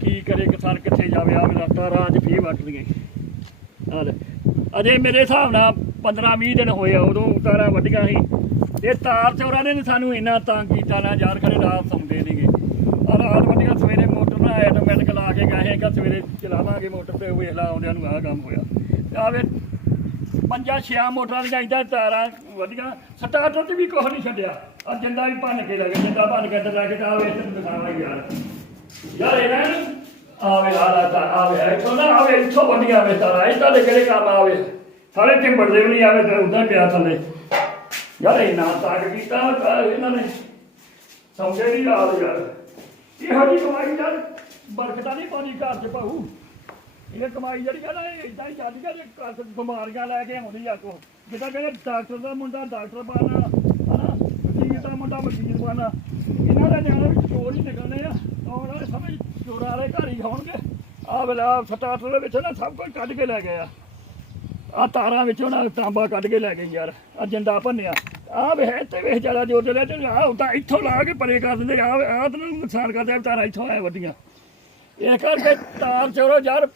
ਕੀ ਕਰੇ ਕਿਸਾਨ ਕਿੱਥੇ ਜਾਵੇ? ਆ ਮੇਰਾ ਤਾਰਾਂ ਅੱਜ ਫੀ ਵੱਟ ਦੀਆਂ। ਅਜੇ ਮੇਰੇ ਹਿਸਾਬ ਨਾਲ 15 20 ਦਿਨ ਹੋਏ ਆ, ਉਦੋਂ ਤਾਰਾਂ ਵੱਡੀਆਂ ਸੀ। ਇਹ ਤਾਰ ਚੋਰਾਂ ਨੇ ਸਾਨੂੰ ਇੰਨਾ ਤੰਗ ਕੀਤਾ, ਨਾ ਯਾਰ ਕਰੇ ਰਾਤ ਸੌਂਦੇ ਨਹੀਂਗੇ ਆ ਰਾਤ ਵੱਡੀਆਂ ਸਵੇਰੇ ਮੋਟਰ ਨਾਲ ਆਟੋਮੈਟਿਕ ਲਾ ਕੇ ਗਏ ਕਿ ਸਵੇਰੇ ਚਲਾਵਾਂਗੇ ਮੋਟਰ ਤੇ ਵੇਖ ਲਾ, ਆਉਂਦਿਆਂ ਨੂੰ ਆਹ ਕੰਮ ਹੋਇਆ। ਆਵੇ ਪੰਜਾਂ ਛਿਆ ਮੋਟਰਾਂ ਦੀਆਂ ਇਦਾਂ ਤਾਰਾਂ ਵਧੀਆਂ ਸਟਾਰਟਰ ਤੇ ਵੀ ਕੁਛ ਨਹੀਂ ਛੱਡਿਆ। ਆ ਜਿੰਦਾ ਵੀ ਭੰਨ ਕੇ ਲੱਗੇ ਜਿੰਦਾ ਭੰਨ ਕੇ ਅੰਦਰ ਲੈ ਕੇ ਤਾਂ ਆਵੇ ਇੱਥੇ ਦਿਖਾਵਾ ਯਾਰ। ਯਾਰ ਇਹਨਾਂ ਨੂੰ ਆਵੇ ਹਾਲਾ ਤਾਂ ਆਵੇ ਇੱਥੋਂ ਨਾ ਆਵੇ ਇੱਥੋਂ ਵੱਡੀਆਂ ਆਵੇ ਤਾਰਾਂ ਇਹ ਤੁਹਾਡੇ ਕਿਹੜੇ ਕੰਮ ਆਵੇ ਸਾਰੇ ਚਿੰਬੜਦੇ ਵੀ ਨਹੀਂ ਆਵੇ ਤੇ ਉਦਾਂ ਪਿਆ ਥੱਲੇ ਯਾਰ ਇਹਨਾਂ ਤਾਕ ਕੀਤਾ ਇਹਨਾਂ ਨੇ ਸਮਝੇ ਨਹੀਂ ਰਾਤ ਯਾਰ ਇਹੋ ਜਿਹੀ ਕਮਾਈ ਯਾਰ ਬਰਕਤਾਂ ਨਹੀਂ ਪਾਣੀ ਘਰ ਚ ਪਾਉ ਇਹ ਕਮਾਈ ਜਿਹੜੀ ਆ ਨਾ ਇਹ ਇਦਾਂ ਹੀ ਚੱਲਦੀ ਆ ਜੇ ਘਰ ਚ ਬਿਮਾਰੀਆਂ ਲੈ ਕੇ ਆਉਂਦੀ ਆ ਕੋ ਜਿੱਦਾਂ ਕਹਿੰਦੇ ਡਾਕਟਰ ਦਾ ਮੁੰਡਾ ਡਾਕਟਰ ਬਾਨਾ ਹਨਾ ਵਕੀਲ ਦਾ ਮੁੰਡਾ ਵਕੀਲ ਬਾਨਾ ਇਹਨਾਂ ਦਾ ਨਿਆਣੇ ਵੀ ਚੋਰ ਹੀ ਨਿਕਲਣੇ ਆ ਸਮੇਂ ਵਾਲੇ ਘਰ ਹੀ ਹੋਣਗੇ। ਆ ਵੇਲਾ ਸੱਟਾ ਦੇ ਵਿੱਚ ਨਾ ਸਭ ਕੁਝ ਕੱਢ ਕੇ ਲੈ ਗਏ ਆ। ਆ ਤਾਰਾਂ ਵਿੱਚੋਂ ਨਾ ਤਾਂਬਾ ਕੱਢ ਕੇ ਲੈ ਗਏ ਯਾਰ ਆ ਜਿੰਦਾ ਭੰਨਿਆ। ਆ ਵੇ ਤੇ ਵੇਖ ਜ਼ਿਆਦਾ ਜੋਰ ਦੇ ਲੈ ਤੇ ਆ ਉਦਾਂ ਇੱਥੋਂ ਲਾ ਕੇ ਪਰੇ ਕਰ ਦਿੰਦੇ ਆ ਆ ਤਾਂ ਨੁਕਸਾਨ ਕਰਦੇ ਤਾਰਾਂ ਇੱਥੋਂ ਆਏ ਵੱਡੀਆਂ ਇਹ ਕਰਕੇ ਤਾਰ ਚੋਰੋ ਯਾਰ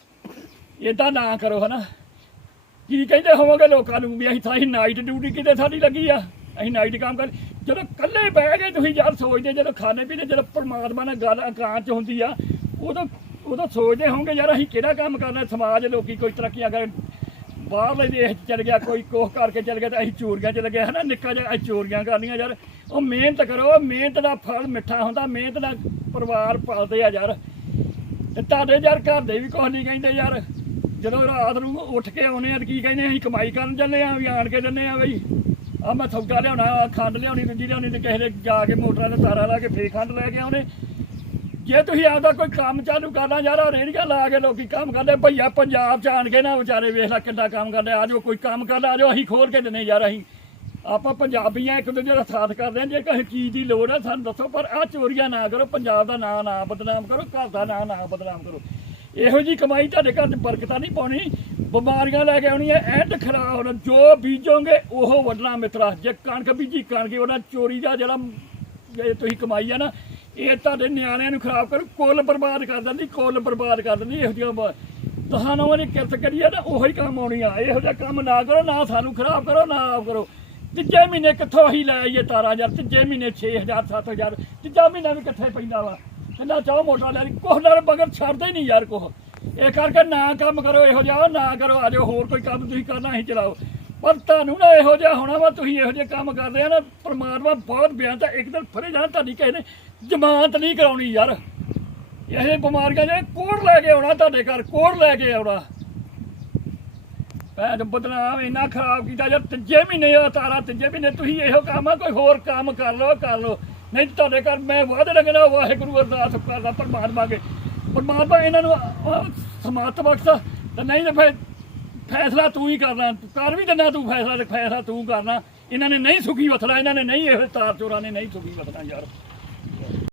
ਇਦਾਂ ਨਾ ਕਰੋ ਹਨਾ। ਕੀ ਕਹਿੰਦੇ ਹੋਵੋਗੇ ਲੋਕਾਂ ਨੂੰ ਵੀ ਅਸੀਂ ਸਾਡੀ ਨਾਈਟ ਡਿਊਟੀ ਕਿਤੇ ਸਾਡੀ ਲੱਗੀ ਆ। ਅਸੀਂ ਨਾਈਟ ਕੰਮ ਕਰ ਜਦੋਂ ਇਕੱਲੇ ਬਹਿ ਗਏ ਤੁਸੀਂ ਯਾਰ ਸੋਚਦੇ ਜਦੋਂ ਖਾਣੇ ਪੀਣੇ, ਜਦੋਂ ਪਰਮਾਤਮਾ ਨਾਲ ਗੱਲ ਅਕਾਂਤ ਚ ਹੁੰਦੀ ਆ ਉਹ ਤਾਂ ਉਹ ਤਾਂ ਸੋਚਦੇ ਹੋਣਗੇ ਯਾਰ ਅਸੀਂ ਕਿਹੜਾ ਕੰਮ ਕਰਨਾ ਸਮਾਜ, ਲੋਕੀ ਕੋਈ ਤਰੱਕੀ ਅਗਰ ਬਾਹਰਲੇ ਦੇਸ਼ 'ਚ ਚਲ ਗਿਆ, ਕੋਈ ਕੋਹ ਕਰਕੇ ਚਲ ਗਿਆ ਤਾਂ ਅਸੀਂ ਚੋਰੀਆਂ ਚ ਲੱਗਿਆ ਹਨਾ? ਨਿੱਕਾ ਜਿਹਾ ਅਸੀਂ ਚੋਰੀਆਂ ਕਰਨੀਆਂ ਯਾਰ। ਉਹ ਮਿਹਨਤ ਕਰੋ ਮਿਹਨਤ ਦਾ ਫਲ ਮਿੱਠਾ ਹੁੰਦਾ, ਮਿਹਨਤ ਦਾ ਪਰਿਵਾਰ ਪਾਲਦੇ ਆ ਯਾਰ। ਤੇ ਤੁਹਾਡੇ ਯਾਰ ਘਰ ਦੇ ਵੀ ਕੁਛ ਨਹੀਂ ਕਹਿੰਦੇ ਯਾਰ। ਜਦੋਂ ਰਾਤ ਨੂੰ ਉੱਠ ਕੇ ਆਉਨੇ ਆ ਤੇ ਕੀ ਕਹਿੰਦੇ ਅਸੀਂ ਕਮਾਈ ਕਰਨ ਚੱਲੇ ਆ, ਵੀ ਆਣ ਕੇ ਦਿੰਨੇ ਆ ਬਈ। ਆ ਮੈਂ ਸੌਦਾ ਲਿਆਉਣਾ ਖੰਡ ਲਿਆਉਣੀ, ਦੂਜੀ ਲਿਆਉਣੀ ਤੇ ਕਿਸੇ ਦੇ ਜਾ ਕੇ ਮੋਟਰਾਂ ਤੇ ਤਾਰਾ ਲਾ ਕੇ ਫੇਰ ਖੰਡ ਲੈ ਕੇ ਆਉਨੇ ਜੇ ਤੁਸੀਂ ਆਪਦਾ ਕੋਈ ਕੰਮ ਚਾਲੂ ਕਰਨਾ, ਯਾਰ, ਆਹ ਲਾ ਕੇ ਲੋਕੀ ਕੰਮ ਕਰਦੇ, ਭਈਆ ਪੰਜਾਬ ਚ ਆਣ ਕੇ ਨਾ ਵਿਚਾਰੇ ਵੇਖ ਲੈ ਕਿੰਨਾ ਕੰਮ ਕਰਦੇ, ਆ ਜਾਓ, ਕੋਈ ਕੰਮ ਕਰਦਾ, ਆ ਜਾਓ, ਅਸੀਂ ਖੋਲ ਕੇ ਦਿੰਨੇ ਯਾਰ, ਅਸੀਂ। ਆਪਾਂ ਪੰਜਾਬੀਆਂ ਇੱਕ ਦੂਜੇ ਦਾ ਸਾਥ ਕਰਦੇ ਹਾਂ, ਜੇ ਕਿਸੇ ਚੀਜ਼ ਦੀ ਲੋੜ ਹੈ, ਸਾਨੂੰ ਦੱਸੋ, ਪਰ ਆ ਚੋਰੀਆਂ ਨਾ ਕਰੋ, ਪੰਜਾਬ ਦਾ ਨਾਂ, ਨਾ ਬਦਨਾਮ ਕਰੋ, ਘਰ ਦਾ ਨਾਂ, ਨਾ ਬਦਨਾਮ ਕਰੋ। ਇਹੋ ਜੀ ਕਮਾਈ ਤੁਹਾਡੇ ਘਰ 'ਚ ਬਰਕਤਾਂ ਨਹੀਂ ਪਾਉਣੀ, ਬਿਮਾਰੀਆਂ ਲੈ ਕੇ ਆਉਣੀਆਂ, ਐਂਡ ਖਰਾਬ ਹੋਣਾ ਜੋ ਬੀਜੋਗੇ, ਉਹ ਵੱਢਣਾ ਮਿੱਤਰਾ, ਜੇ ਕਣਕ ਬੀਜੀ ਕਣਕ ਉਹਨਾਂ ਚੋਰੀ ਦਾ ਜਿਹੜਾ ਤੁਸੀਂ ਕਮਾਈ ਆ ਨਾ ਇਹ ਤੁਹਾਡੇ ਨਿਆਣਿਆਂ ਨੂੰ ਖਰਾਬ ਕਰ, ਕੁੱਲ ਬਰਬਾਦ ਕਰ ਦਿੰਦੀ, ਕੁੱਲ ਬਰਬਾਦ ਕਰ ਦਿੰਦੀ, ਇਹੋ ਜਿਹੀਆਂ ਤੁਹਾਨੂੰ ਨੇ ਕਿਰਤ ਕਰੀਏ ਨਾ ਉਹੀ ਕੰਮ ਆਉਣੀ ਆ। ਇਹੋ ਜਿਹਾ ਕੰਮ ਨਾ ਕਰੋ, ਨਾ ਸਾਨੂੰ ਖਰਾਬ ਕਰੋ, ਨਾ ਆਪ ਕਰੋ। ਤੀਜੇ ਮਹੀਨੇ ਕਿੱਥੋਂ ਹੀ ਲੈ ਆਈਏ ਤਾਰਾ ਯਾਰ ਤੀਜੇ ਮਹੀਨੇ 6000 7000 ਤੀਜਾ ਮਹੀਨਾ ਵੀ ਕਿੱਥੇ ਪੈਂਦਾ ਵਾ? ਕਿੰਨਾ ਚਾਹ ਮੋਟਾ ਲੈ ਲਈ। ਕੋਹ ਨਾਲ ਬਗਰ ਛੱਡਦੇ ਹੀ ਨਹੀਂ ਯਾਰ ਕੋਹ ਇਹ ਕਰਕੇ ਨਾ ਕੰਮ ਕਰੋ, ਇਹੋ ਜਿਹਾ ਨਾ ਕਰੋ, ਆ ਜਾਓ, ਹੋਰ ਕੋਈ ਕੰਮ ਤੁਸੀਂ ਕਰਨਾ ਹੀ ਚਲਾਓ। ਪਰ ਤੁਹਾਨੂੰ ਨਾ ਇਹੋ ਜਿਹਾ ਹੋਣਾ ਵਾ ਤੁਸੀਂ ਇਹੋ ਜਿਹੇ ਕੰਮ ਕਰਦੇ ਆ ਨਾ ਪਰਮਾਤਮਾ ਬਹੁਤ ਬਿਆਨ ਤਾਂ ਇੱਕ ਦਿਨ ਫੜੇ ਜਾਣਾ ਤੁਹਾਡੀ ਕਿਸੇ ਨੇ ਜ਼ਮਾਨਤ ਨਹੀਂ ਕਰਾਉਣੀ ਯਾਰ। ਇਹ ਬਿਮਾਰੀਆਂ ਜੇ ਕੋੜ ਲੈ ਕੇ ਆਉਣਾ ਤੁਹਾਡੇ ਘਰ ਕੋੜ ਲੈ ਕੇ ਆਉਣਾ? ਭੈਣ ਬਦਨਾਮ ਇੰਨਾ ਖਰਾਬ ਕੀਤਾ ਯਾਰ ਤੀਜੇ ਮਹੀਨੇ ਆ ਤਾਰਾ ਤੀਜੇ ਮਹੀਨੇ ਤੁਸੀਂ ਇਹੋ ਕੰਮ ਆ ਕੋਈ ਹੋਰ ਕੰਮ ਕਰ ਲਓ ਕਰ ਲਓ। ਨਹੀਂ ਤੁਹਾਡੇ ਘਰ ਮੈਂ ਵਾਅਦੇ ਲੱਗਣਾ ਵਾਹਿਗੁਰੂ ਅਰਦਾਸ ਕਰਦਾ ਪਰਮਾਤਮਾ ਕੇ ਪਰਮਾਤਮਾ ਇਹਨਾਂ ਨੂੰ ਅਹ, ਸਮੱਤ ਬਖਸ਼ ਤੇ ਨਹੀਂ ਤਾਂ ਫਿਰ ਫੈਸਲਾ ਤੂੰ ਹੀ ਕਰਨਾ, ਕਰ ਵੀ ਦਿੰਦਾ ਤੂੰ ਫੈਸਲਾ ਤੇ ਫੈਸਲਾ ਤੂੰ ਕਰਨਾ। ਇਹਨਾਂ ਨੇ ਨਹੀਂ ਸੁਖੀ ਵਥਣਾ, ਇਹਨਾਂ ਨੇ ਨਹੀਂ ਇਹ ਤਾਰ ਚੋਰਾਂ ਨੇ ਨਹੀਂ ਸੁਖੀ ਵਥਣਾ ਯਾਰ।